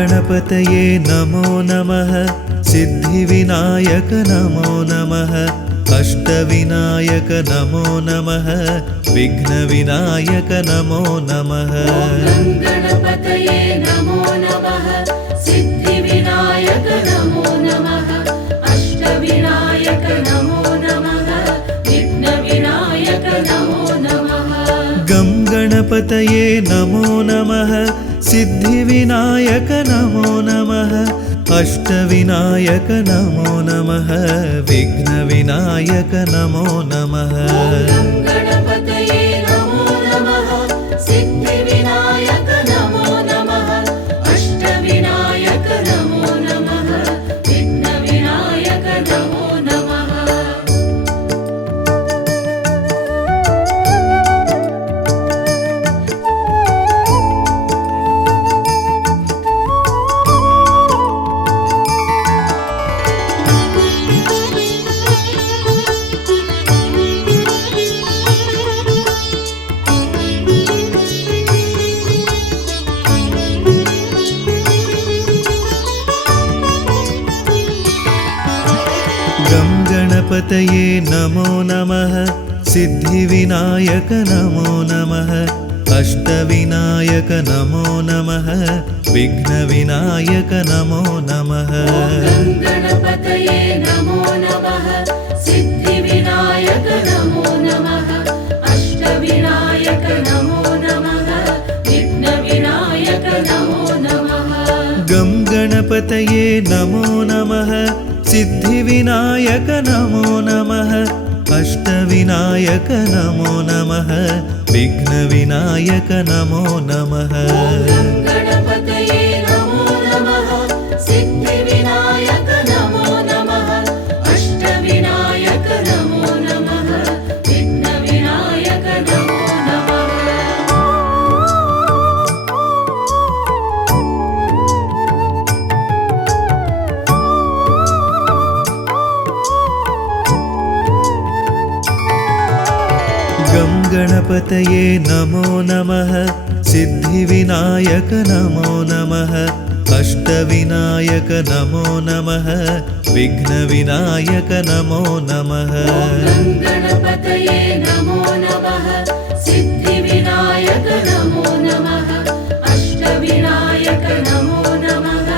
गणपतये नमो नमः सिद्धिविनायक नमो नमः अष्टविनायक नमो नमः विघ्नविनायक नमो नमः गणपतये नमो नमः सिद्धिविनायक नमो नमः अष्टविनायक नमो नमः विघ्नविनायक नमो नमः गं गणपतये नमो नमः सिद्धिविनायक नमो नमः अष्टविनायक नमो नमः विघ्नविनायक नमो नमः गणपतये नमो नमः सिद्धिविनायक नमो नमः अष्टविनायक नमो नमः विघ्नविनायक नमो नमः गं गणपतये नमो नमः सिद्धिविनायक नमो नमः अष्टविनायक नमो नमः विघ्नविनायक नमो नमः गणपतये नमो नमः सिद्धिविनायक नमो नमः अष्टविनायक नमो नमः विघ्नविनायक नमो नमः गं गणपतये नमो नमः सिद्धिविनायक नमो नमः अष्टविनायक नमो नमः विघ्नविनायक नमो नमः गणपतये नमो नमः सिद्धिविनायक नमो नमः अष्टविनायक नमो नमः विघ्नविनायक नमो नमः गं गणपतये नमो नमः सिद्धिविनायक नमो नमः अष्टविनायक नमो नमः विघ्नविनायक नमो नमः गणपतये नमो नमः सिद्धिविनायक नमो नमः अष्टविनायक नमो नमः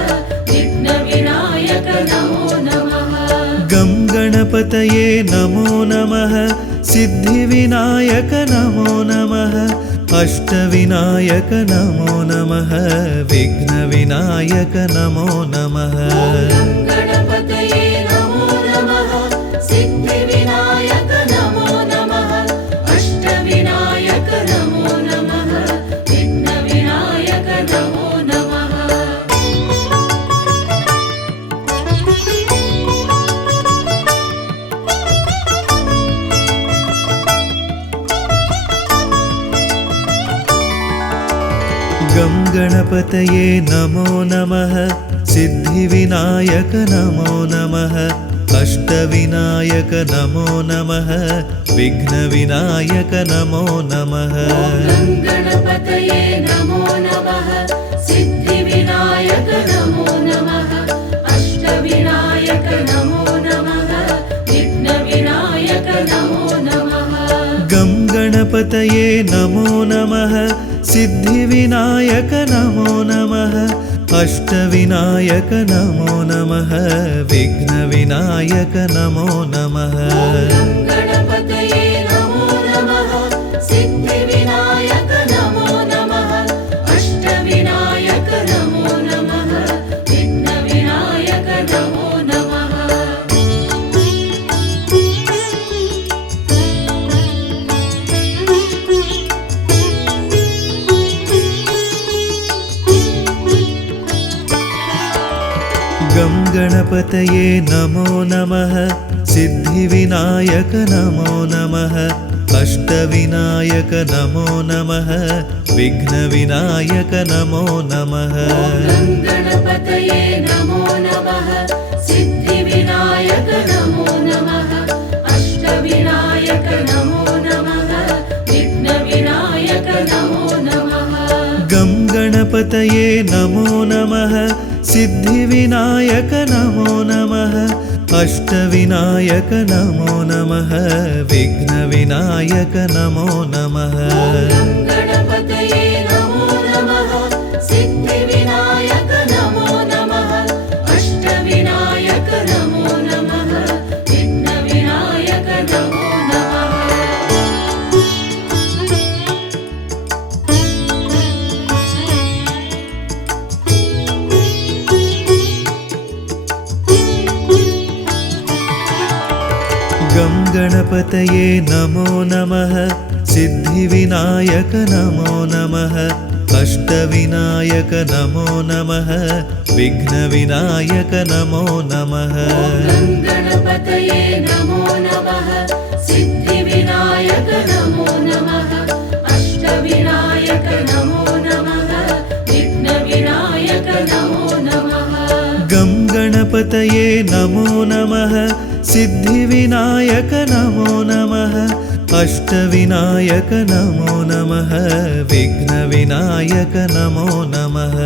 विघ्नविनायक नमो नमः गं गणपतये नमो नमः सिद्धिविनायक नमो नमः अष्टविनायक नमो नमः विघ्नविनायक नमो नमः गणपतये नमो नमः सिद्धिविनायक नमो नमः अष्टविनायक नमो नमः विघ्नविनायक नमो नमः गं गणपतये नमो नमः सिद्धिविनायक नमो नमः अष्टविनायक नमो नमः विघ्नविनायक नमो नमः गणपतये नमो नमः सिद्धिविनायक नमो नमः अष्टविनायक नमो नमः विघ्नविनायक नमो नमः गं गणपतये नमो नमः सिद्धिविनायक नमो नमः अष्टविनायक नमो नमः विघ्नविनायक नमो नमः गणपतये नमो नमः सिद्धिविनायक नमो नमः अष्टविनायक नमो नमः विघ्नविनायक नमो नमः गं गणपतये नमो नमः सिद्धिविनायक नमो नमः अष्टविनायक नमो नमः विघ्नविनायक नमो नमः गणपतये नमो नमः सिद्धिविनायक नमो नमः अष्टविनायक नमो नमः विघ्नविनायक नमो नमः गं गणपतये गङ्गणपतये नमो नमः सिद्धिविनायक नमो नमः अष्टविनायक नमो नमः विघ्नविनायक नमो नमः गणपतये नमो नमः सिद्धिविनायक नमो नमः अष्टविनायक नमो नमः विघ्नविनायक नमो नमः गं गणपतये नमो नमः सिद्धिविनायक नमो नमः अष्टविनायक नमो नमः विघ्नविनायक नमो नमः गणपतये नमो नमः सिद्धिविनायक नमो नमः अष्टविनायक नमो नमः विघ्नविनायक नमो नमः गं गणपतये नमो नमः सिद्धिविनायक नमो नमः अष्टविनायक नमो नमः विघ्नविनायक नमो नमः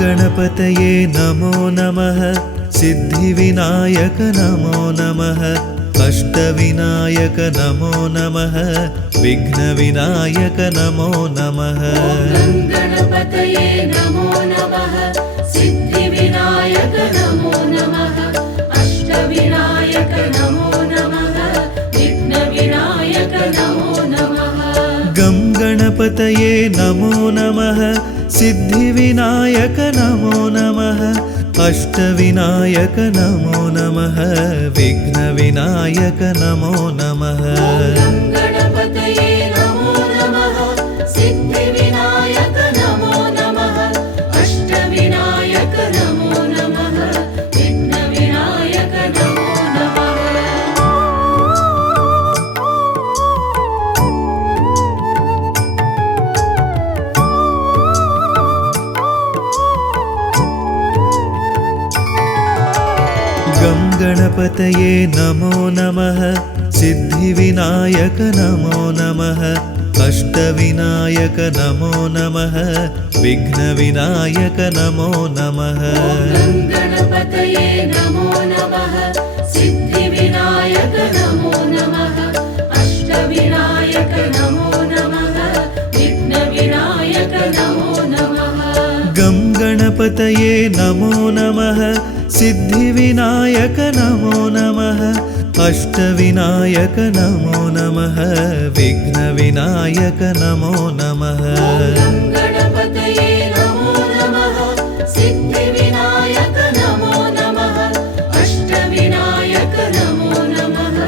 गणपतये नमो नमः सिद्धिविनायक नमो नमः अष्टविनायक नमो नमः विघ्नविनायक नमो नमः गं गणपतये नमो नमः सिद्धिविनायक नमो नमः अष्टविनायक नमो नमः विघ्नविनायक नमो नमः गणपतये नमो नमः सिद्धिविनायक नमो नमः अष्टविनायक नमो नमः विघ्नविनायक नमो नमः गं गणपतये नमो नमः सिद्धिविनायक नमो नमः अष्टविनायक नमो नमः विघ्नविनायक नमो नमः गणपतये नमो नमः सिद्धिविनायक नमो नमः अष्टविनायक नमो नमः विघ्नविनायक नमो नमः गं गणपतये नमो नमः सिद्धिविनायक नमो नमः अष्टविनायक नमो नमः विघ्नविनायक नमो नमः गणपतये नमो नमः सिद्धिविनायक नमो नमः अष्टविनायक नमो नमः विघ्नविनायक नमो नमः गं गणपतये नमो नमः सिद्धिविनायक नमो नमः अष्टविनायक नमो नमः विघ्नविनायक नमो नमः गणपतये नमो नमः सिद्धिविनायक नमो नमः अष्टविनायक नमो नमः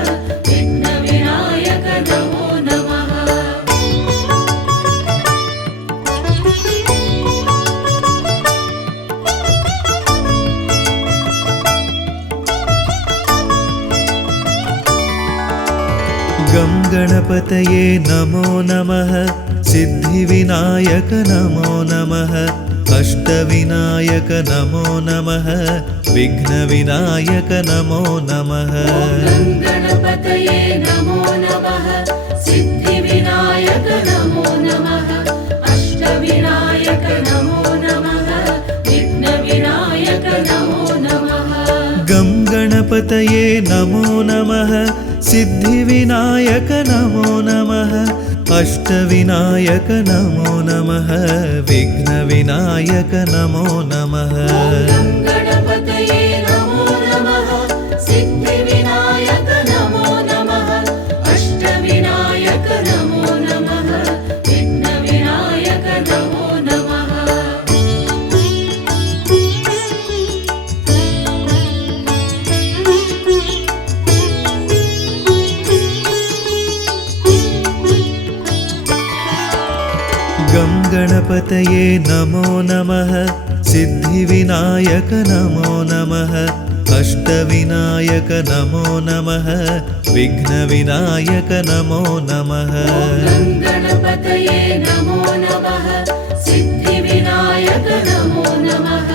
विघ्नविनायक नमो नमः गं गणपतये नमो नमः सिद्धिविनायक नमो नमः अष्टविनायक नमो नमः विघ्नविनायक नमो नमः गणपतये नमो नमः सिद्धिविनायक नमो नमः अष्टविनायक नमो नमः विघ्नविनायक नमो नमः गं गणपतये नमो नमः सिद्धिविनायक नमो नमः अष्टविनायक नमो नमः विघ्नविनायक नमो नमः गणपतये नमो नमः सिद्धिविनायक नमो नमः अष्टविनायक नमो नमः विघ्नविनायक नमो नमः गणपतये नमो नमः सिद्धिविनायक नमो नमः अष्टविनायक नमो नमः विघ्नविनायक नमो नमः गणपतये नमो नमः सिद्धिविनायक नमो नमः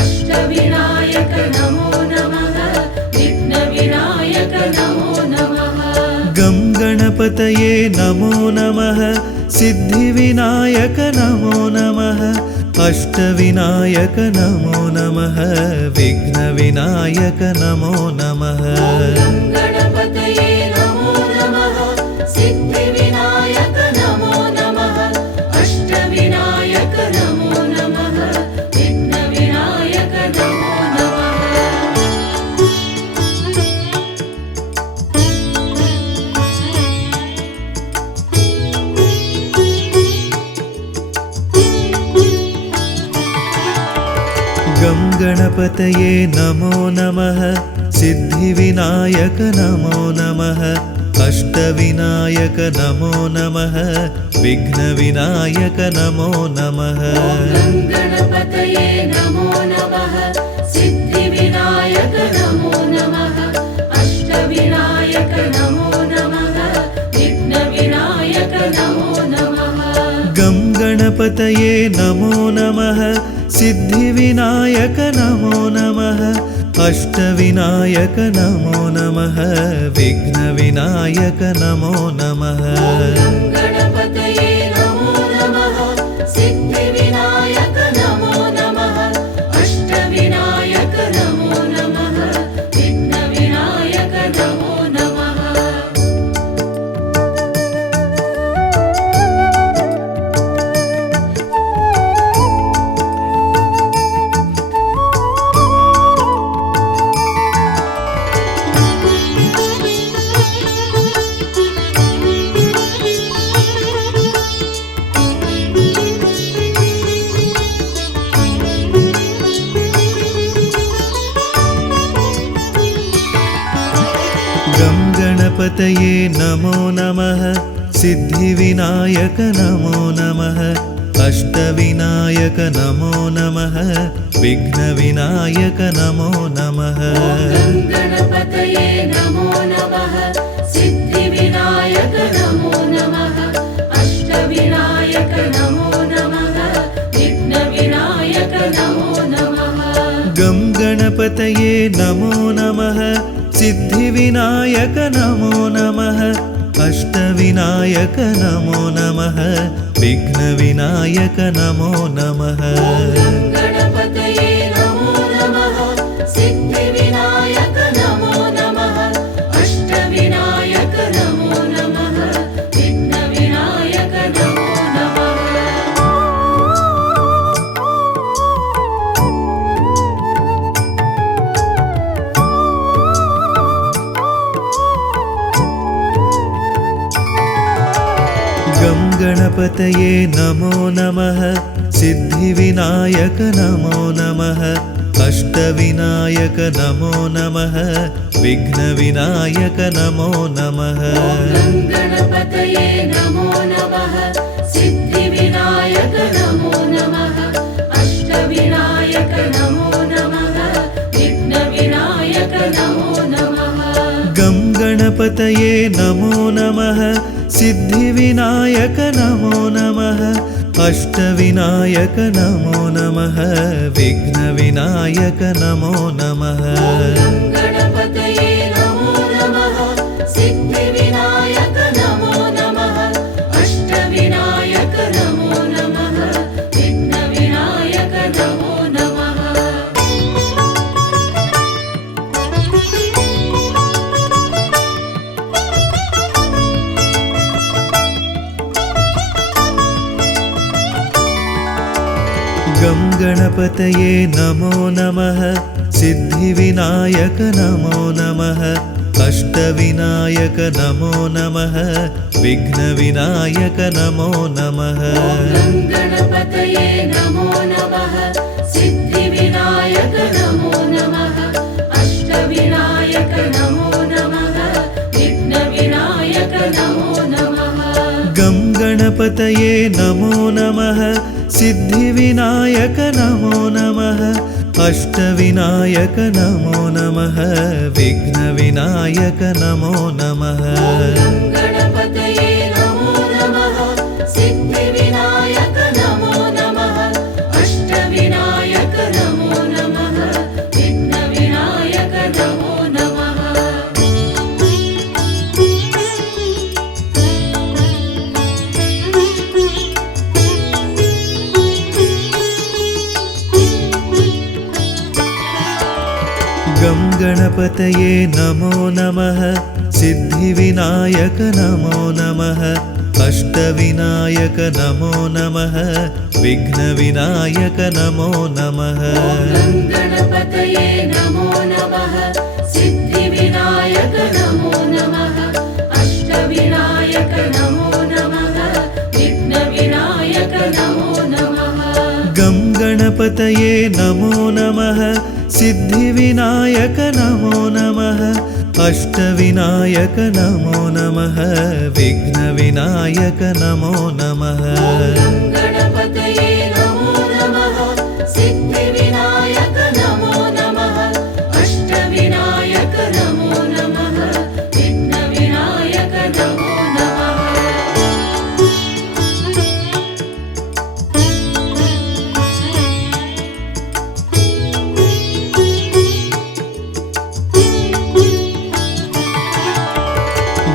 अष्टविनायक नमो नमः विघ्नविनायक नमो नमः गं गणपतये नमो नमः सिद्धिविनायक नमो नमः अष्टविनायक नमो नमः विघ्नविनायक नमो नमः गणपतये नमो नमः सिद्धिविनायक नमो नमः अष्टविनायक नमो नमः विघ्नविनायक नमो नमः गं गणपतये नमो नमः सिद्धिविनायक नमो नमः अष्टविनायक नमो नमः विघ्नविनायक नमो नमः गणपतये नमो नमः सिद्धिविनायक नमो नमः अष्टविनायक नमो नमः विघ्नविनायक नमो नमः गं गणपतये नमो नमः सिद्धिविनायक नमो नमः अष्टविनायक नमो नमः विघ्नविनायक नमो नमः गणपतये नमो नमः सिद्धिविनायक नमो नमः अष्टविनायक नमो नमः विघ्नविनायक नमो नमः गं गणपतये नमो नमः सिद्धिविनायक नमो नमः अष्टविनायक नमो नमः विघ्नविनायक नमो नमः गणपतये नमो नमः सिद्धिविनायक नमो नमः अष्टविनायक नमो नमः विघ्नविनायक नमो नमः गं गणपतये नमो नमः सिद्धिविनायक नमो नमः अष्टविनायक नमो नमः विघ्नविनायक नमो नमः गणपतये नमो नमः सिद्धिविनायक नमो नमः अष्टविनायक नमो नमः विघ्नविनायक नमो नमः गं गणपतये नमो नमः सिद्धिविनायक नमो नमः अष्टविनायक नमो नमः विघ्नविनायक नमो नमः गणपतये नमो नमः सिद्धिविनायक नमो नमः अष्टविनायक नमो नमः विघ्नविनायक नमो नमः गं गणपतये नमो नमः सिद्धिविनायक नमो नमः अष्टविनायक नमो नमः विघ्नविनायक नमो नमः गणपतये नमो नमः सिद्धिविनायक नमो नमः अष्टविनायक नमो नमः विघ्नविनायक नमो नमः गं गणपतये नमो नमः सिद्धिविनायक नमो नमः अष्टविनायक नमो नमः विघ्नविनायक नमो नमः गणपतये नमो नमः सिद्धिविनायक नमो नमः अष्टविनायक नमो नमः विघ्नविनायक नमो नमः गं गणपतये नमो नमः सिद्धिविनायक नमो नमः अष्टविनायक नमो नमः विघ्नविनायक नमो नमः गणपतये नमो नमः सिद्धिविनायक नमो नमः अष्टविनायक नमो नमः विघ्नविनायक नमो नमः गं गणपतये नमो नमः सिद्धिविनायक नमो नमः अष्टविनायक नमो नमः विघ्नविनायक नमो नमः गणपतये नमो नमः सिद्धिविनायक नमो नमः अष्टविनायक नमो नमः विघ्नविनायक नमो नमः गं गणपतये नमो नमः सिद्धिविनायक नमो नमः अष्टविनायक नमो नमः विघ्नविनायक नमो नमः गणपतये नमो नमः सिद्धिविनायक नमो नमः अष्टविनायक नमो नमः विघ्नविनायक नमो नमः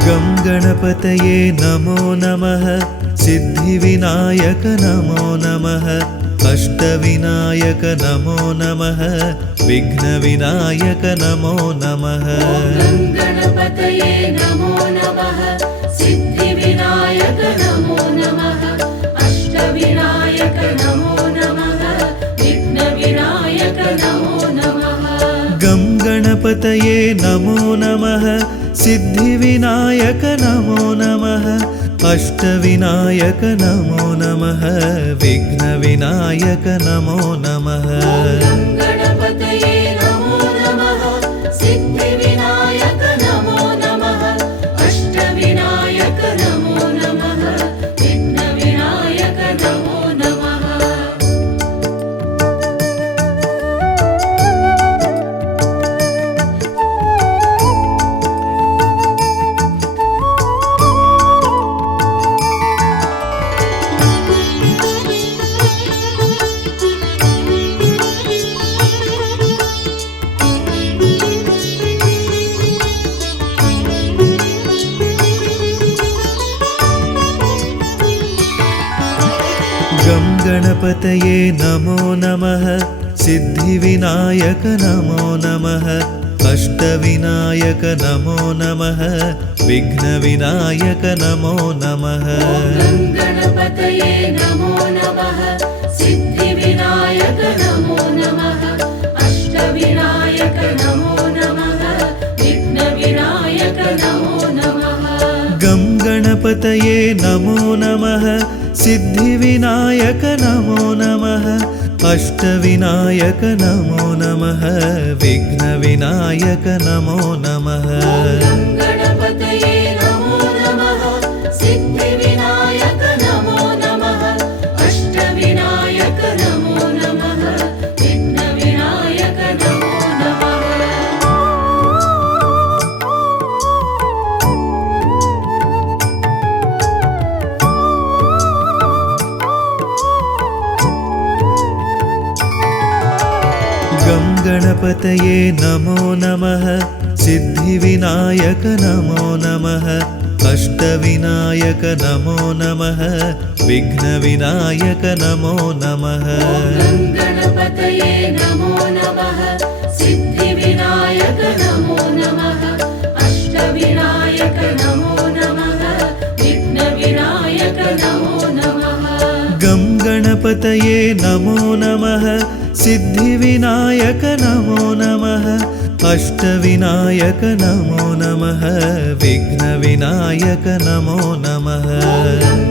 गं गणपतये नमो नमः सिद्धिविनायक नमो नमः अष्टविनायक नमो नमः विघ्नविनायक नमो नमः गणपतये नमो नमः सिद्धिविनायक नमो नमः अष्टविनायक नमो नमः विघ्नविनायक नमो नमः गं गणपतये नमो नमः सिद्धिविनायक नमो नमः अष्टविनायक नमो नमः विघ्नविनायक नमो नमः गणपतये नमो नमः सिद्धिविनायक नमो नमः अष्टविनायक नमो नमः विघ्नविनायक नमो नमः गं गणपतये नमो नमः सिद्धिविनायक नमो नमः अष्टविनायक नमो नमः विघ्नविनायक नमो नमः गणपतये नमो नमः सिद्धिविनायक नमो नमः अष्टविनायक नमो नमः विघ्नविनायक नमो नमः गं गणपतये नमो नमः सिद्धिविनायक नमो नमः अष्टविनायक नमो नमः विघ्नविनायक नमो नमः गणपतये नमो नमः सिद्धिविनायक नमो नमः अष्टविनायक नमो नमः विघ्नविनायक नमो नमः गं गणपतये नमो नमः सिद्धिविनायक नमो नमः अष्टविनायक नमो नमः विघ्नविनायक नमो नमः गणपतये नमो नमः सिद्धिविनायक नमो नमः अष्टविनायक नमो नमः विघ्नविनायक नमो नमः गं गणपतये नमो नमः सिद्धिविनायक नमो नमः अष्टविनायक नमो नमः विघ्नविनायक नमो नमः गणपतये नमो नमः सिद्धिविनायक नमो नमः अष्टविनायक नमो नमः विघ्नविनायक नमो नमः गणपतये नमो नमः सिद्धिविनायक नमो नमः अष्टविनायक नमो नमः विघ्नविनायक नमो नमः गणपतये नमो नमः सिद्धिविनायक नमो नमः अष्टविनायक नमो नमः विघ्नविनायक नमो नमः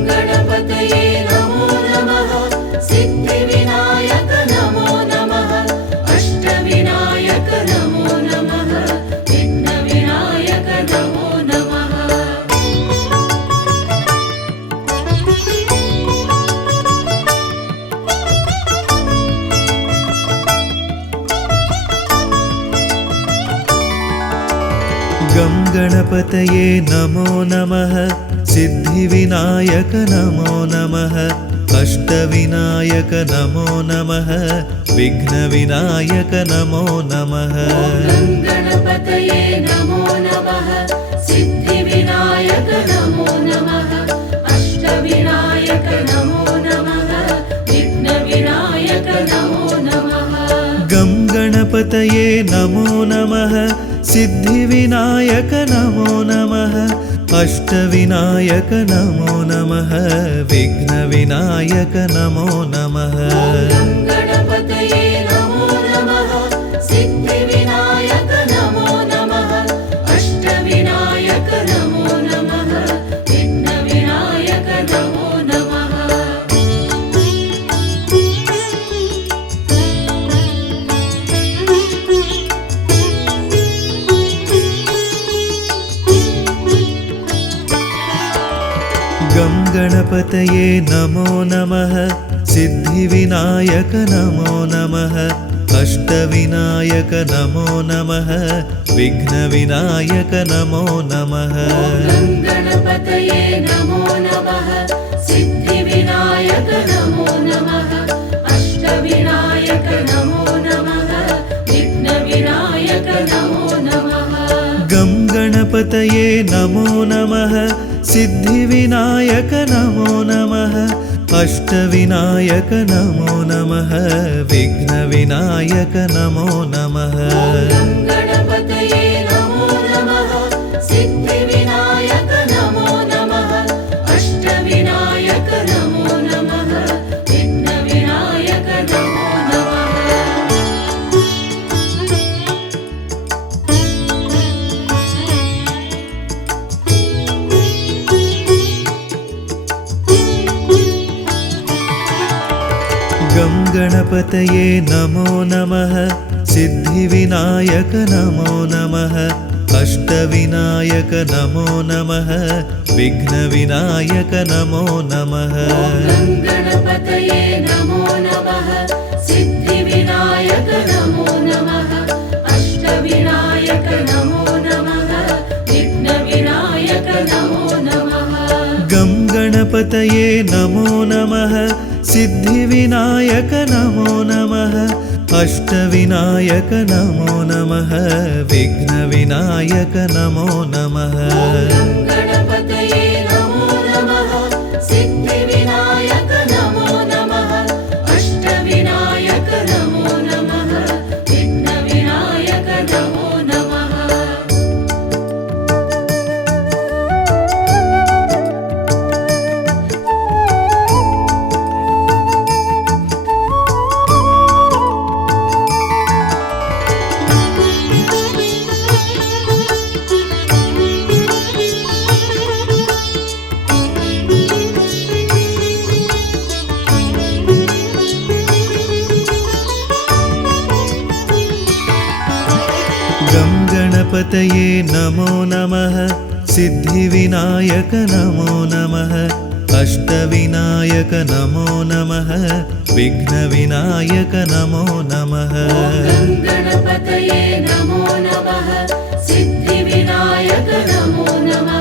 गणपतये नमो नमः सिद्धिविनायक नमो नमः अष्टविनायक नमो नमः विघ्नविनायक नमो नमः गं गणपतये नमो नमः सिद्धिविनायक नमो नमः अष्टविनायक नमो नमः विघ्नविनायक नमो नमः गं गणपतये नमो नमः सिद्धिविनायक नमो नमः अष्टविनायक नमो नमः विघ्नविनायक नमो नमः गं गणपतये नमो नमः सिद्धिविनायक नमो नमः अष्टविनायक नमो नमः विघ्नविनायक नमो नमः गं गणपतये नमो नमः सिद्धिविनायक नमो नमः अष्टविनायक नमो नमः विघ्नविनायक नमो नमः गं गणपतये नमो नमः सिद्धिविनायक नमो नमः अष्टविनायक नमो नमः विघ्नविनायक नमो नमः गं गणपतये नमो नमः सिद्धिविनायक नमो नमः अष्टविनायक नमो नमः विघ्नविनायक नमो नमः गं गणपतये नमो नमः सिद्धिविनायक नमो नमः अष्टविनायक नमो नमः विघ्नविनायक नमो नमः गं गणपतये नमो नमः सिद्धिविनायक नमो नमः अष्टविनायक नमो नमः विघ्नविनायक नमो नमः गं गणपतये नमो नमः सिद्धिविनायक नमो नमः अष्टविनायक नमो नमः विघ्नविनायक नमो नमः गं गणपतये नमो नमः सिद्धिविनायक नमो नमः अष्टविनायक नमो नमः विघ्नविनायक नमो नमः गं गणपतये नमो नमः सिद्धिविनायक नमो नमः अष्टविनायक नमो नमः विघ्नविनायक नमो नमः गं गणपतये नमो नमः सिद्धिविनायक नमो नमः अष्टविनायक नमो नमः विघ्नविनायक नमो नमः गं गणपतये नमो नमः सिद्धिविनायक नमो नमः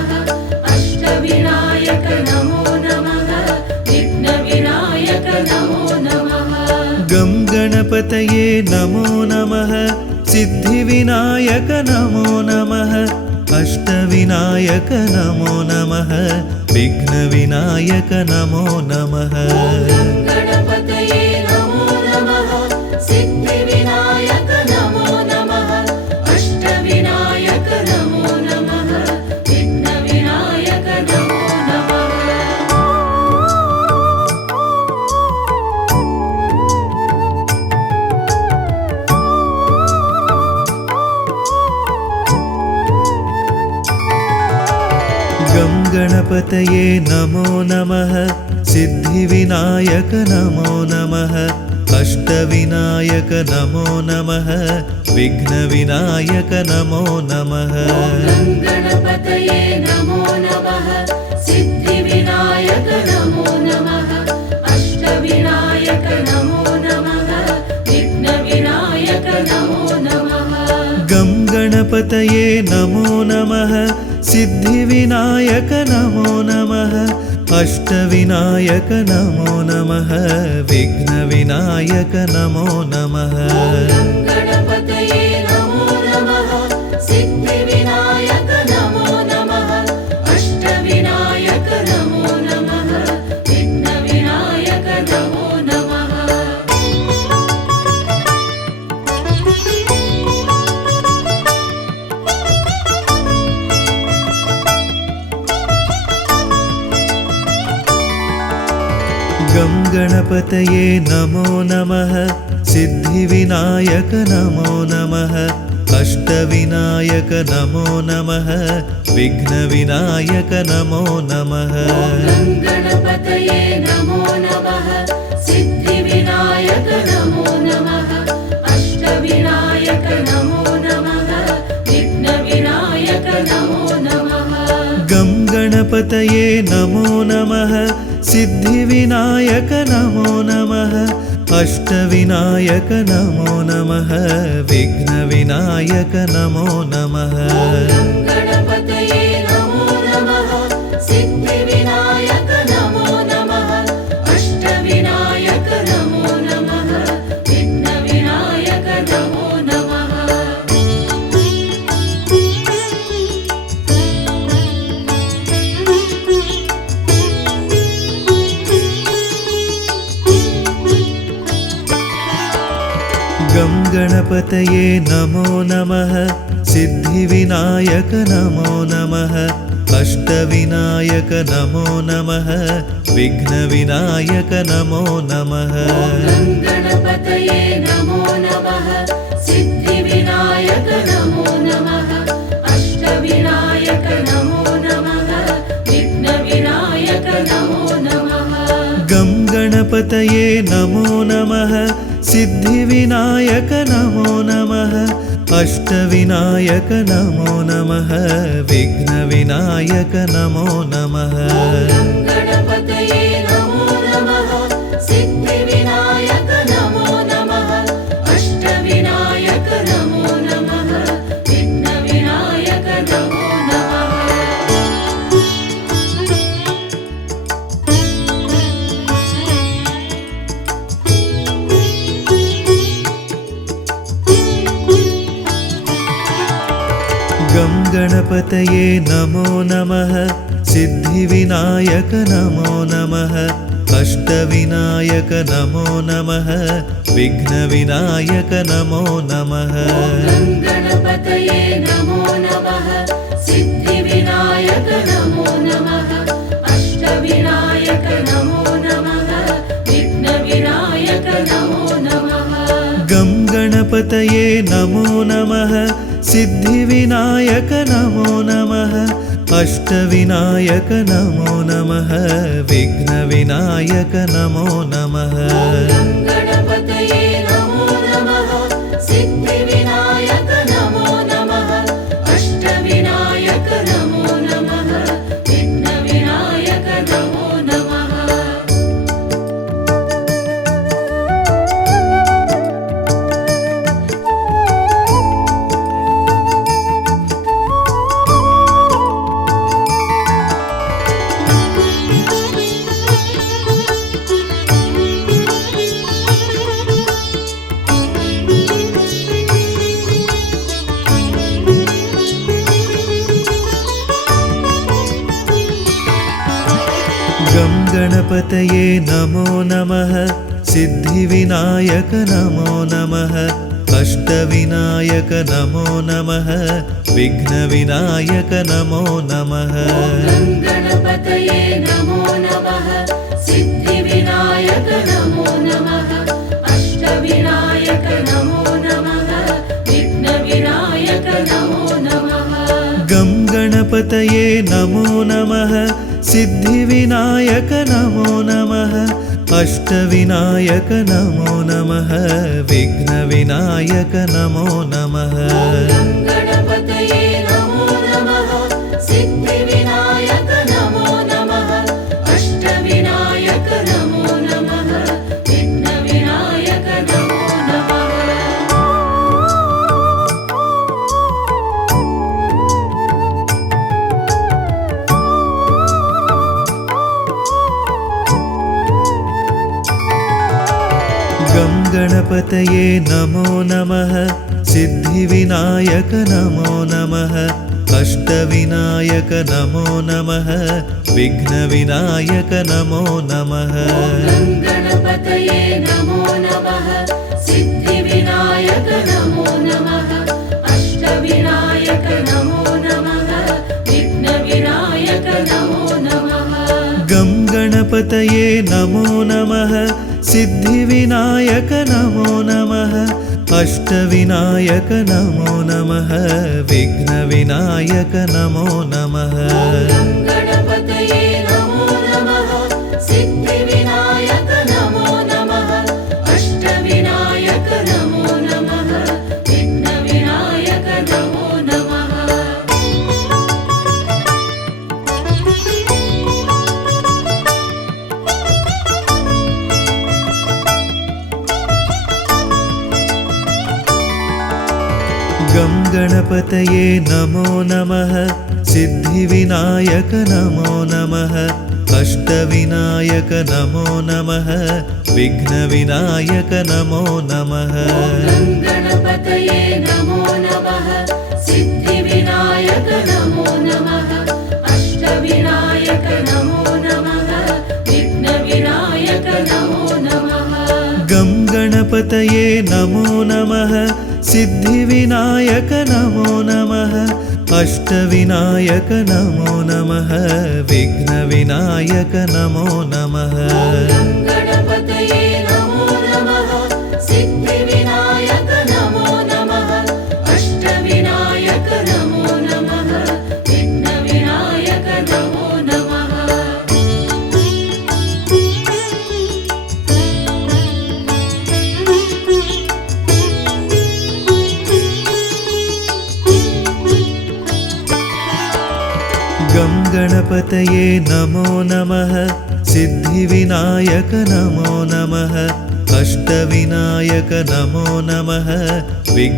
अष्टविनायक नमो नमः विघ्नविनायक नमो नमः गं गणपतये नमो नमः सिद्धिविनायक नमो नमः अष्टविनायक नमो नमः विघ्नविनायक नमो नमः गं गणपतये नमो नमः सिद्धिविनायक नमो नमः अष्टविनायक नमो नमः विघ्नविनायक नमो नमः गं गणपतये नमो नमः सिद्धिविनायक नमो नमः अष्टविनायक नमो नमः विघ्नविनायक नमो नमः गं गणपतये नमो नमः सिद्धिविनायक नमो नमः अष्टविनायक नमो नमः विघ्नविनायक नमो नमः गं गणपतये नमो नमः सिद्धिविनायक नमो नमः अष्टविनायक नमो नमः विघ्नविनायक नमो नमः गं गणपतये गङ्गणपतये नमो नमः सिद्धिविनायक नमो नमः अष्टविनायक नमो नमः विघ्नविनायक नमो नमः गणपतये नमो नमः सिद्धिविनायक नमो नमः अष्टविनायक नमो नमः विघ्नविनायक नमो नमः गं गणपतये नमो नमः सिद्धिविनायक नमो नमः अष्टविनायक नमो नमः विघ्नविनायक नमो नमः गणपतये नमो नमः सिद्धिविनायक नमो नमः अष्टविनायक नमो नमः विघ्नविनायक नमो नमः गं गणपतये नमो नमः सिद्धिविनायक नमो नमः अष्टविनायक नमो नमः विघ्नविनायक नमो नमः गणपतये नमो नमः सिद्धिविनायक नमो नमः अष्टविनायक नमो नमः विघ्नविनायक नमो नमः गं गणपतये नमो नमः सिद्धिविनायक नमो नमः अष्टविनायक नमो नमः विघ्नविनायक नमो नमः गणपतये नमो नमः सिद्धिविनायक नमो नमः अष्टविनायक नमो नमः विघ्नविनायक नमो नमः गं गणपतये नमो नमः सिद्धिविनायक नमो नमः अष्टविनायक नमो नमः विघ्नविनायक नमो नमः गणपतये नमो नमः सिद्धिविनायक नमो नमः अष्टविनायक नमो नमः विघ्नविनायक नमो नमः गं गणपतये नमो नमः सिद्धिविनायक नमो नमः अष्टविनायक नमो नमः विघ्नविनायक नमो नमः गणपतये नमो नमः सिद्धिविनायक नमो नमः अष्टविनायक नमो नमः विघ्नविनायक नमो नमः गं गणपतये नमो नमः सिद्धिविनायक नमो नमः अष्टविनायक नमो नमः विघ्नविनायक नमो नमः गणपतये नमो नमः सिद्धिविनायक नमो नमः अष्टविनायक नमो नमः विघ्नविनायक नमो नमः गं गणपतये नमो नमः सिद्धिविनायक नमो नमः अष्टविनायक नमो नमः विघ्नविनायक नमो नमः गणपतये नमो नमः सिद्धिविनायक नमो नमः अष्टविनायक नमो नमः विघ्नविनायक नमो नमः गं गणपतये नमो नमः सिद्धिविनायक नमो नमः अष्टविनायक नमो नमः विघ्नविनायक नमो नमः गणपतये नमो नमः सिद्धिविनायक नमो नमः अष्टविनायक नमो नमः विघ्नविनायक नमो नमः गणपतये नमो नमः सिद्धिविनायक नमो नमः अष्टविनायक नमो नमः विघ्नविनायक नमो नमः गणपतये नमो नमः सिद्धिविनायक नमो नमः अष्टविनायक नमो नमः विघ्नविनायक नमो नमः गं गणपतये नमो नमः सिद्धिविनायक नमो नमः अष्टविनायक नमो नमः विघ्नविनायक नमो नमः गणपतये नमो नमः सिद्धिविनायक नमो नमः अष्टविनायक नमो नमः विघ्नविनायक नमो नमः गं गणपतये नमो नमः सिद्धिविनायक नमो नमः अष्टविनायक नमो नमः विघ्नविनायक नमो नमः गणपतये नमो नमः सिद्धिविनायक नमो नमः अष्टविनायक नमो नमः विघ्नविनायक नमो नमः गं गणपतये नमो नमः सिद्धिविनायक नमो नमः अष्टविनायक नमो नमः विघ्नविनायक नमो नमः गणपतये नमो नमः सिद्धिविनायक नमो नमः अष्टविनायक नमो नमः विघ्नविनायक नमो नमः गं गणपतये नमो नमः सिद्धिविनायक नमो नमः अष्टविनायक नमो नमः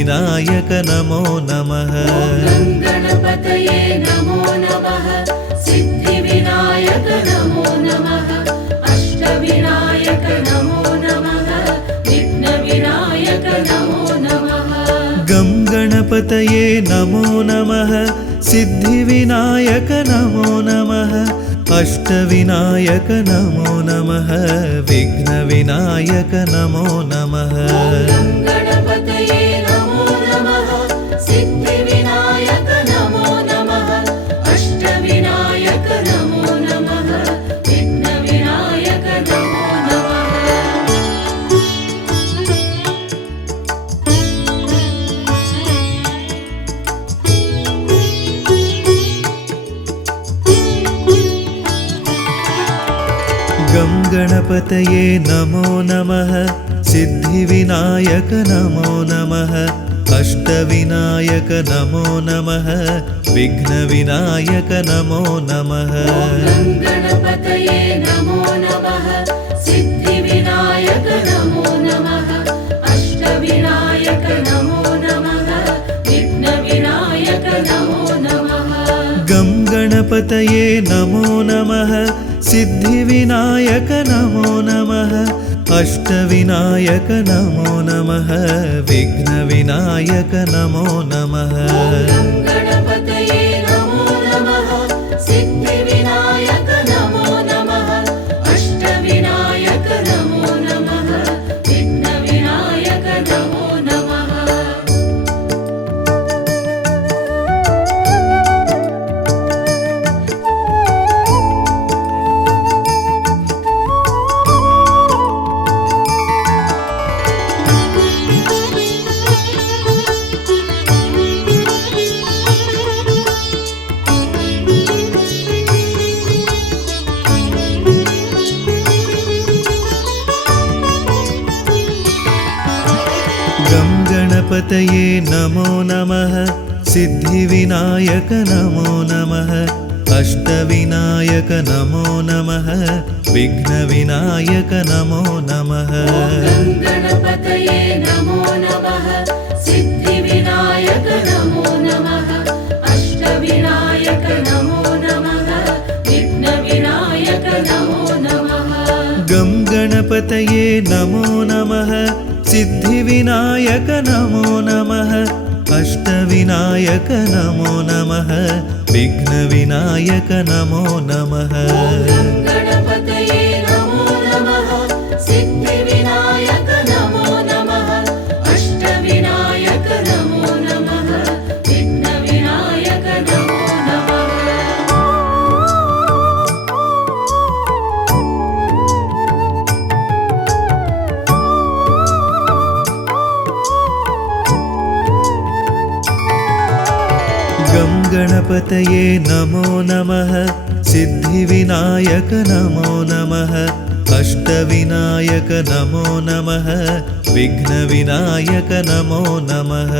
विघ्नविनायक नमो नमः गणपतये नमो नमः सिद्धिविनायक नमो नमः अष्टविनायक नमो नमः विघ्नविनायक नमो नमः गं गणपतये नमो नमः सिद्धिविनायक नमो नमः अष्टविनायक नमो नमः विघ्नविनायक नमो नमः गणपतये नमो नमः सिद्धिविनायक नमो नमः अष्टविनायक नमो नमः विघ्नविनायक नमो नमः गं गणपतये नमो नमः सिद्धिविनायक नमो नमः अष्टविनायक नमो नमः विघ्नविनायक नमो नमः गणपतये नमो नमः सिद्धिविनायक नमो नमः अष्टविनायक नमो नमः विघ्नविनायक नमो नमः गं गणपतये नमो नमः सिद्धिविनायक नमो नमः अष्टविनायक नमो नमः विघ्नविनायक नमो नमः गणपतये नमो नमः सिद्धिविनायक नमो नमः अष्टविनायक नमो नमः विघ्नविनायक नमो नमः गं गणपतये नमो नमः सिद्धिविनायक नमो नमः अष्टविनायक नमो नमः विघ्नविनायक नमो नमः गणपतये नमो नमः सिद्धिविनायक नमो नमः अष्टविनायक नमो नमः विघ्नविनायक नमो नमः गं गणपतये नमो नमः सिद्धिविनायक नमो नमः अष्टविनायक नमो नमः विघ्नविनायक नमो नमः गणपतये नमो नमः सिद्धिविनायक नमो नमः अष्टविनायक नमो नमः विघ्नविनायक नमो नमः गं गणपतये नमो नमः सिद्धिविनायक नमो नमः अष्टविनायक नमो नमः विघ्नविनायक नमो नमः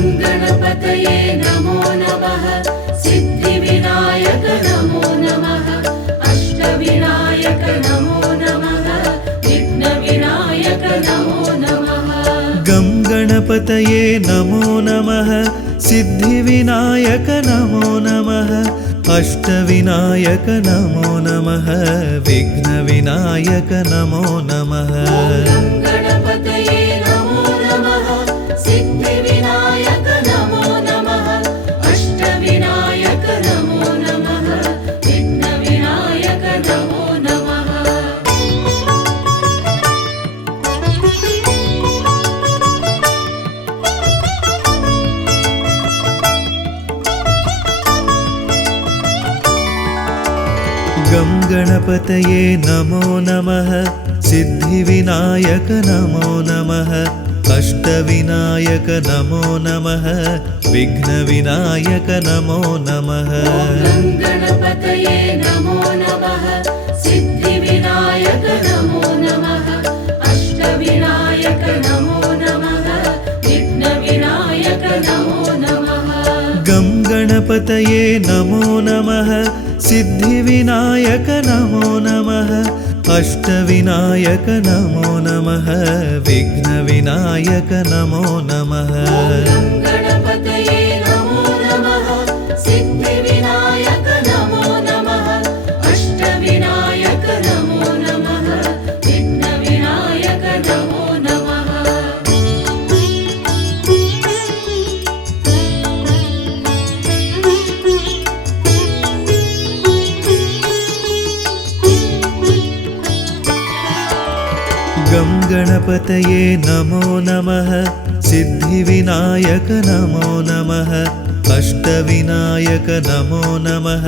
गणपतये नमो नमः सिद्धिविनायक नमो नमः अष्टविनायक नमो नमः विघ्नविनायक नमो नमः गं गणपतये नमो नमः सिद्धिविनायक नमो नमः अष्टविनायक नमो नमः विघ्नविनायक नमो नमः गणपतये नमो नमः सिद्धिविनायक नमो नमः अष्टविनायक नमो नमः विघ्नविनायक नमो नमः गं गणपतये नमो नमः सिद्धिविनायक नमो नमः अष्टविनायक नमो नमः विघ्नविनायक नमो नमः गणपतये नमो नमः सिद्धिविनायक नमो नमः अष्टविनायक नमो नमः विघ्नविनायक नमो नमः गं गणपतये नमो नमः सिद्धिविनायक नमो नमः अष्टविनायक नमो नमः विघ्नविनायक नमो नमः गणपतये नमो नमः सिद्धिविनायक नमो नमः अष्टविनायक नमो नमः विघ्नविनायक नमो नमः गं गणपतये नमो नमः सिद्धिविनायक नमो नमः अष्टविनायक नमो नमः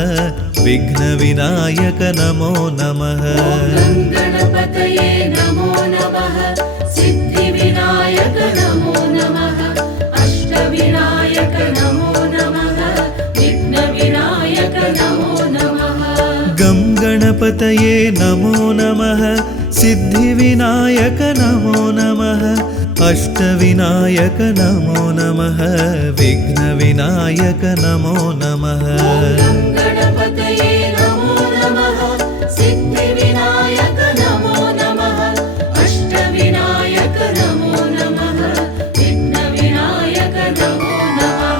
विघ्नविनायक नमो नमः गणपतये नमो नमः सिद्धिविनायक नमो नमः अष्टविनायक नमो नमः विघ्नविनायक नमो नमः गं गणपतये नमो नमः सिद्धिविनायक नमो नमः अष्टविनायक नमो नमः विघ्नविनायक नमो नमः गणपतये नमो नमः सिद्धिविनायक नमो नमः अष्टविनायक नमो नमः विघ्नविनायक नमो नमः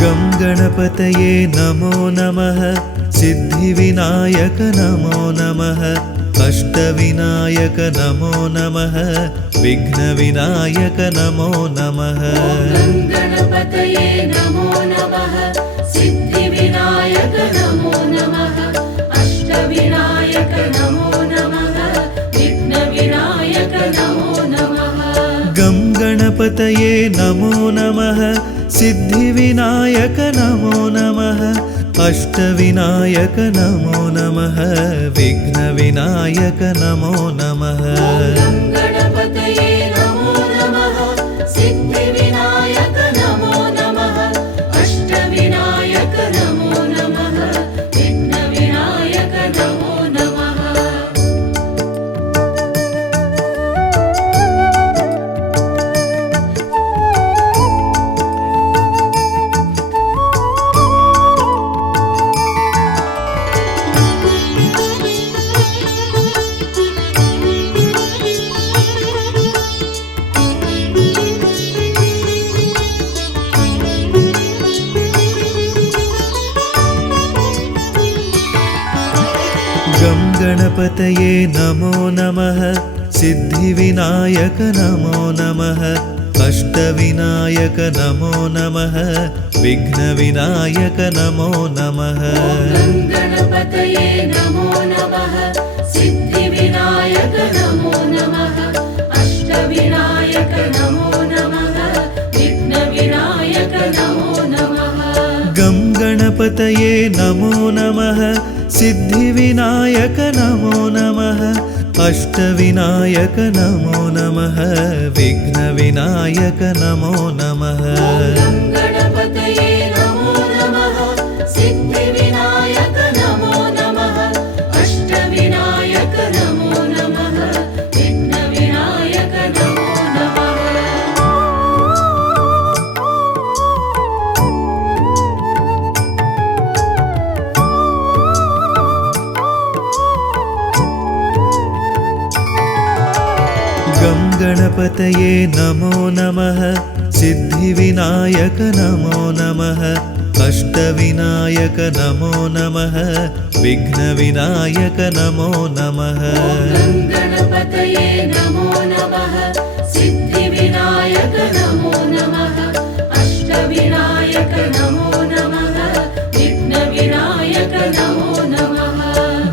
गं गणपतये नमो नमः सिद्धिविनायक नमो नमः अष्टविनायक नमो नमः विघ्नविनायक नमो नमः गणपतये नमो नमः सिद्धिविनायक नमो नमः अष्टविनायक नमो नमः विघ्नविनायक नमो नमः गं गणपतये नमो नमः सिद्धिविनायक नमो नमः अष्टविनायक नमो नमः विघ्नविनायक नमो नमः गणपतये नमो नमः सिद्धिविनायक नमो नमः अष्टविनायक नमो नमः विघ्नविनायक नमो नमः गं गणपतये नमो नमः सिद्धिविनायक नमो नमः अष्टविनायक नमो नमः विघ्नविनायक नमो नमः गं गणपतये नमो नमः सिद्धिविनायक नमो नमः अष्टविनायक नमो नमः विघ्नविनायक नमो नमः गं गणपतये नमो नमः सिद्धिविनायक नमो नमः अष्टविनायक नमो नमः विघ्नविनायक नमो नमः गं गणपतये नमो नमः सिद्धिविनायक नमो नमः अष्टविनायक नमो नमः विघ्नविनायक नमो नमः गं गणपतये नमो नमः सिद्धिविनायक नमो नमः अष्टविनायक नमो नमः विघ्नविनायक नमो नमः गं गणपतये नमो नमः सिद्धिविनायक नमो नमः अष्टविनायक नमो नमः विघ्नविनायक नमो नमः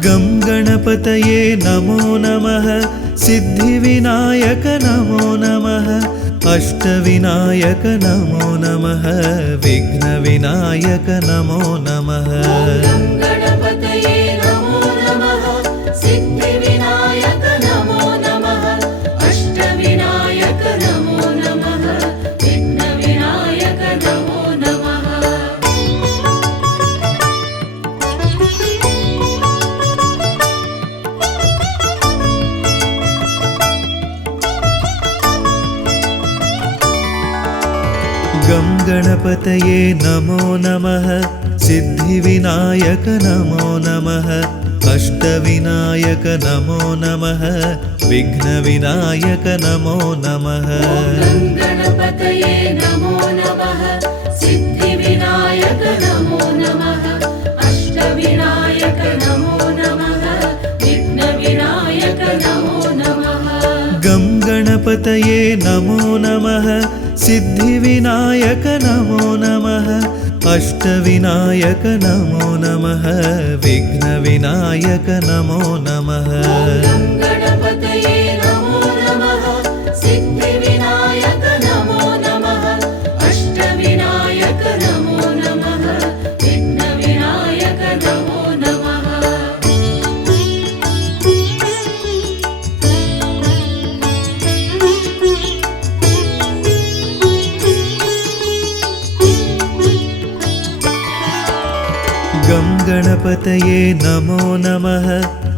गं गणपतये नमो नमः सिद्धिविनायक नमो नमः अष्टविनायक नमो नमः विघ्नविनायक नमो नमः गं गणपतये नमो नमः सिद्धिविनायक नमो नमः अष्टविनायक नमो नमः विघ्नविनायक नमो नमः गं गणपतये नमो नमः सिद्धिविनायक नमो नमः अष्टविनायक नमो नमः विघ्नविनायक नमो नमः गं गणपतये नमो नमः सिद्धिविनायक नमो नमः अष्टविनायक नमो नमः विघ्नविनायक नमो नमः गं गणपतये नमो नमः सिद्धिविनायक नमो नमः अष्टविनायक नमो नमः विघ्नविनायक नमो नमः गं गणपतये नमो नमः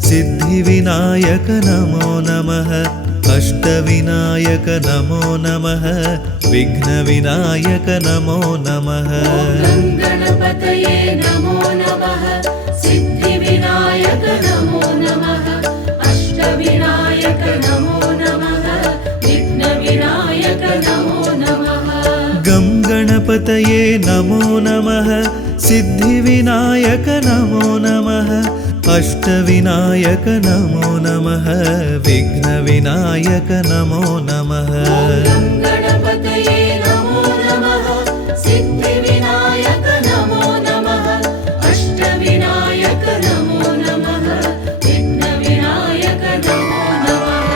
सिद्धिविनायक नमो नमः अष्टविनायक नमो नमः विघ्नविनायक नमो नमः गं गणपतये नमो नमः सिद्धिविनायक नमो नमः अष्टविनायक नमो नमः विघ्नविनायक नमो नमः गं गणपतये नमो नमः सिद्धिविनायक नमो नमः अष्टविनायक नमो नमः विघ्नविनायक नमो नमः गं गणपतये नमो नमः सिद्धिविनायक नमो नमः अष्टविनायक नमो नमः विघ्नविनायक नमो नमः गं गणपतये नमो नमः सिद्धिविनायक नमो नमः अष्टविनायक नमो नमः विघ्नविनायक नमो नमः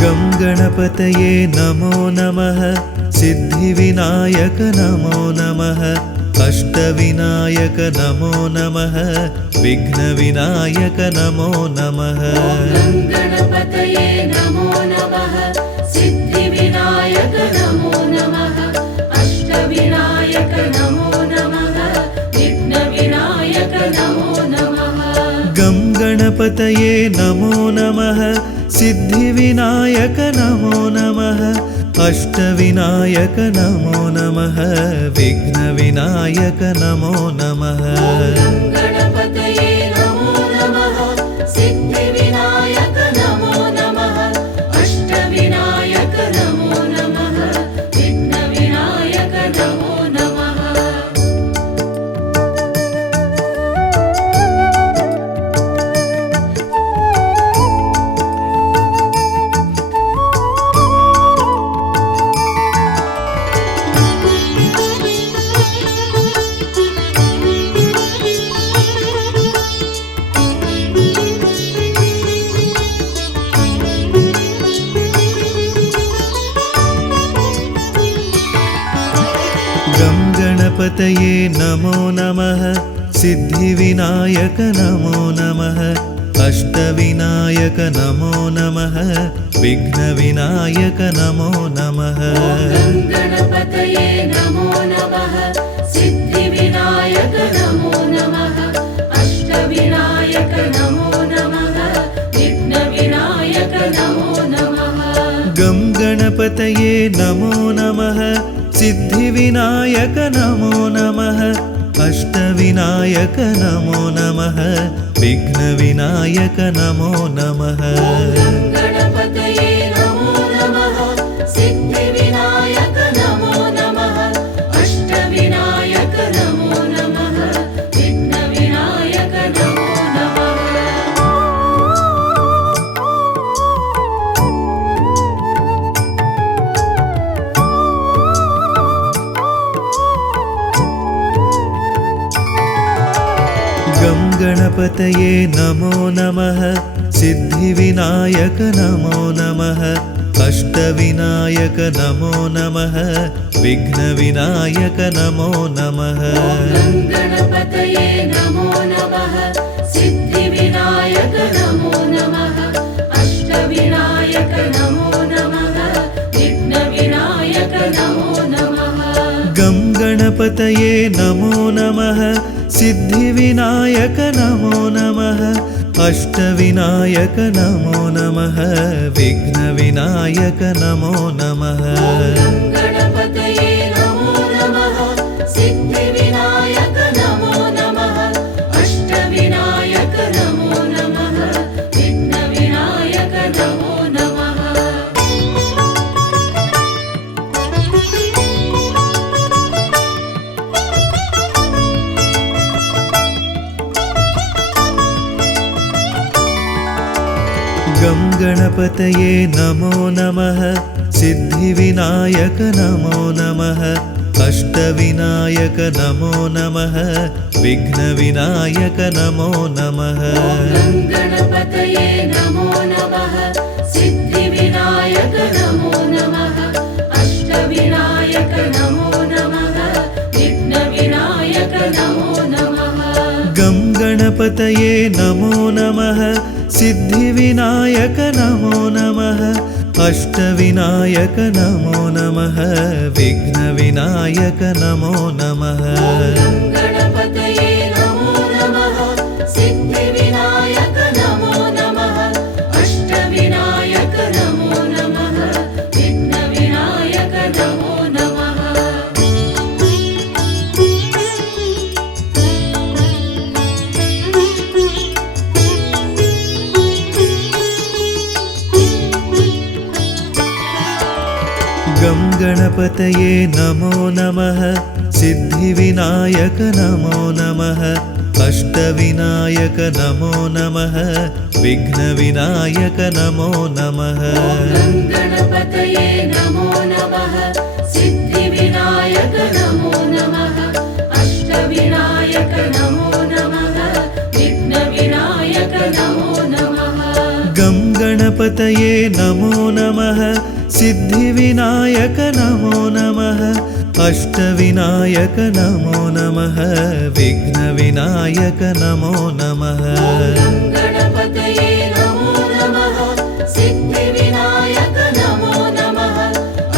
गं गणपतये नमो नमः सिद्धिविनायक नमो नमः अष्टविनायक नमो नमः विघ्नविनायक नमो नमः गं गणपतये नमो नमः सिद्धिविनायक नमो नमः अष्टविनायक नमो नमः विघ्नविनायक नमो नमः गं गणपतये नमो नमः सिद्धिविनायक नमो नमः अष्टविनायक नमो नमः विघ्नविनायक नमो नमः गं गणपतये नमो नमः सिद्धिविनायक नमो नमः गङ्गणपतये नमो नमः सिद्धिविनायक नमो नमः अष्टविनायक नमो नमः विघ्नविनायक नमो नमः गणपतये नमो नमः सिद्धिविनायक नमो नमः अष्टविनायक नमो नमः विघ्नविनायक नमो नमः गं गणपतये नमो नमः सिद्धिविनायक नमो नमः अष्टविनायक नमो नमः विघ्नविनायक नमो नमः गणपतये नमो नमः सिद्धिविनायक नमो नमः अष्टविनायक नमो नमः विघ्नविनायक नमो नमः गं गणपतये नमो नमः सिद्धिविनायक नमो नमः अष्टविनायक नमो नमः विघ्नविनायक नमो नमः गणपतये नमो नमः सिद्धिविनायक नमो नमः अष्टविनायक नमो नमः विघ्नविनायक नमो नमः गं गणपतये नमो नमः सिद्धिविनायक नमो नमः अष्टविनायक नमो नमः विघ्नविनायक नमो नमः गणपतये नमो नमः सिद्धिविनायक नमो नमः अष्टविनायक नमो नमः विघ्नविनायक नमो नमः गं गणपतये नमो नमः सिद्धिविनायक नमो नमः अष्टविनायक नमो नमः विघ्नविनायक नमो नमः गणपतये नमो नमः सिद्धिविनायक नमो नमः अष्टविनायक नमो नमः विघ्नविनायक नमो नमः गं गणपतये नमो नमः सिद्धिविनायक नमो नमः अष्टविनायक नमो नमः विघ्नविनायक नमो नमः गणपतये नमो नमः सिद्धिविनायक नमो नमः अष्टविनायक नमो नमः विघ्नविनायक नमो नमः गं गणपतये नमो नमः सिद्धिविनायक नमो नमः अष्टविनायक नमो नमः विघ्नविनायक नमो नमः गणपतये नमो नमः सिद्धिविनायक नमो नमः अष्टविनायक नमो नमः विघ्नविनायक नमो नमः गं गणपतये नमो नमः सिद्धिविनायक नमो नमः अष्टविनायक नमो नमः विघ्नविनायक नमो नमः गणपतये नमो नमः सिद्धिविनायक नमो नमः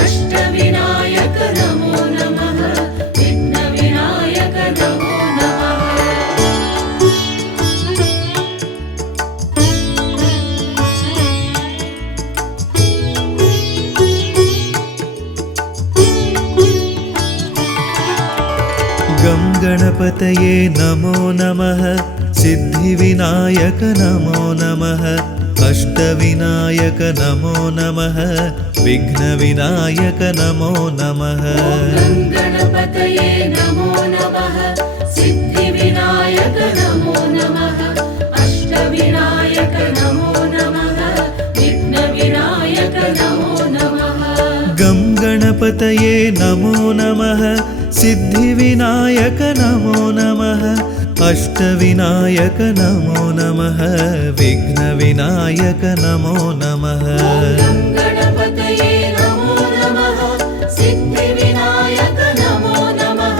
अष्टविनायक नमो नमः विघ्नविनायक नमो नमः गं गणपतये नमो नमः सिद्धिविनायक नमो नमः अष्टविनायक नमो नमः विघ्नविनायक नमो नमः गणपतये नमो नमः सिद्धिविनायक नमो नमः अष्टविनायक नमो नमः विघ्नविनायक नमो नमः गं गणपतये नमो नमः सिद्धिविनायक नमो नमः अष्टविनायक नमो नमः विघ्नविनायक नमो नमः गणपतये नमो नमः सिद्धिविनायक नमो नमः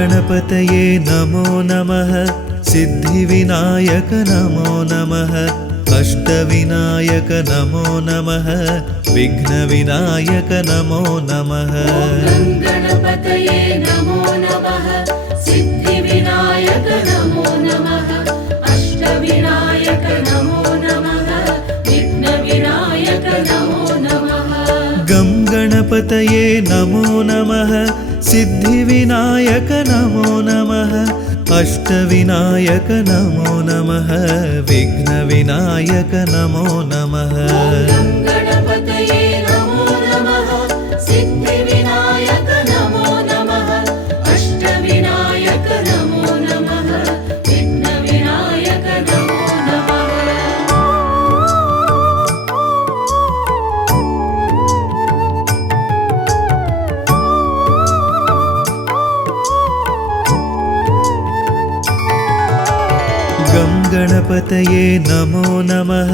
गणपतये नमो नमः सिद्धिविनायक नमो नमः अष्टविनायक नमो नमः विघ्नविनायक नमो नमः गणपतये नमो नमः सिद्धिविनायक नमो नमः अष्टविनायक नमो नमः विघ्नविनायक नमो नमः गं गणपतये नमो नमः सिद्धिविनायक नमो नमः अष्टविनायक नमो नमः विघ्नविनायक नमो नमः गणपतये नमो नमः सिद्धिविनायक नमो नमः अष्टविनायक नमो नमः विघ्नविनायक नमो नमः गं गणपतये नमो नमः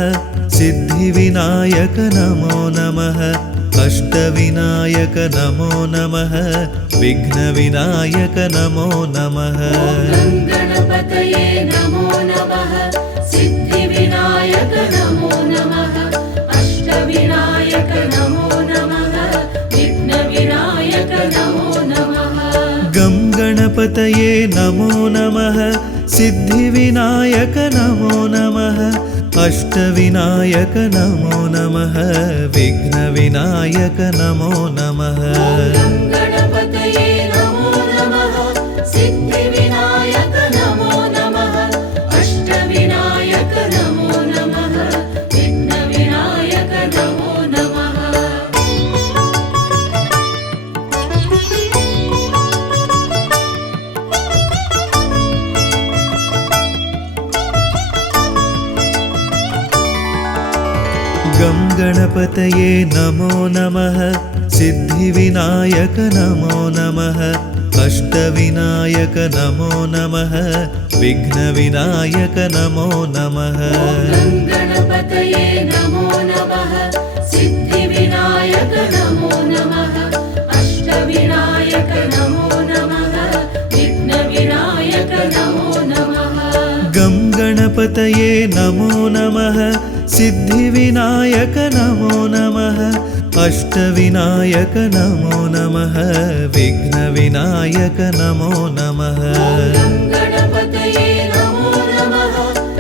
सिद्धिविनायक नमो नमः अष्टविनायक नमो नमः विघ्नविनायक नमो नमः गणपतये नमो नमः सिद्धिविनायक नमो नमः अष्टविनायक नमो नमः विघ्नविनायक नमो नमः गं गणपतये नमो नमः सिद्धिविनायक नमो नमः अष्टविनायक नमो नमः विघ्नविनायक नमो नमः गणपतये नमो नमः सिद्धिविनायक नमो नमः अष्टविनायक नमो नमः विघ्नविनायक नमो नमः गं गणपतये नमो नमः सिद्धिविनायक नमो नमः अष्टविनायक नमो नमः विघ्नविनायक नमो नमः गणपतये नमो नमः सिद्धिविनायक नमो नमः अष्टविनायक नमो नमः विघ्नविनायक नमो नमः गं गणपतये नमो नमः सिद्धिविनायक नमो नमः अष्टविनायक नमो नमः विघ्नविनायक नमो नमः गणपतये नमो नमः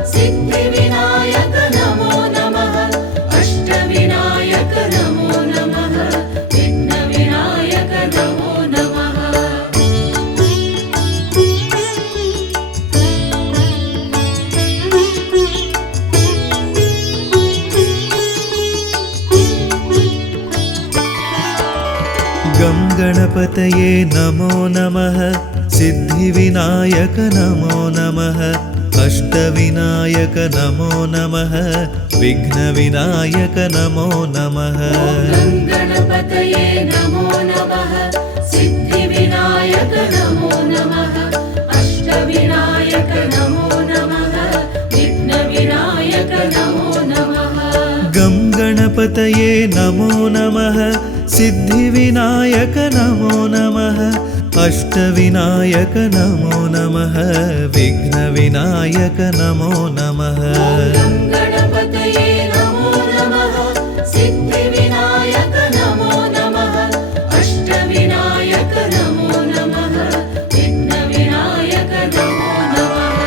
सिद्धिविनायक नमो नमः अष्टविनायक नमो नमः विघ्नविनायक नमो नमः गं गणपतये नमो नमः सिद्धिविनायक नमो नमः अष्टविनायक नमो नमः विघ्नविनायक नमो नमः गणपतये नमो नमः सिद्धिविनायक नमो नमः अष्टविनायक नमो नमः विघ्नविनायक नमो नमः गं गणपतये नमो नमः सिद्धिविनायक नमो नमः अष्टविनायक नमो नमः विघ्नविनायक नमो नमः गणपतये नमो नमः सिद्धिविनायक नमो नमः अष्टविनायक नमो नमः विघ्नविनायक नमो नमः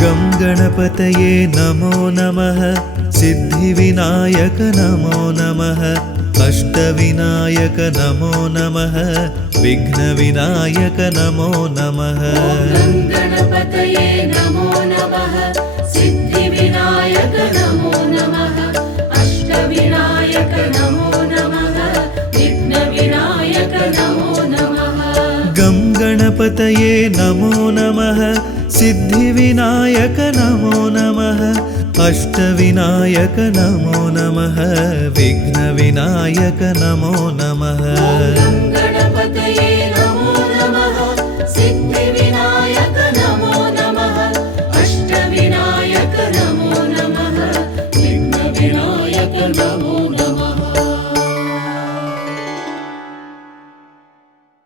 गं गणपतये नमो नमः सिद्धिविनायक नमो नमः अष्टविनायक नमो नमः विघ्नविनायक नमो नमः गणपतये नमो नमः सिद्धिविनायक नमो नमः अष्टविनायक नमो नमः विघ्नविनायक नमो नमः गं गणपतये नमो नमः सिद्धिविनायक नमो नमः अष्टविनायक नमो नमः विघ्नविनायक नमो नमः गणपतये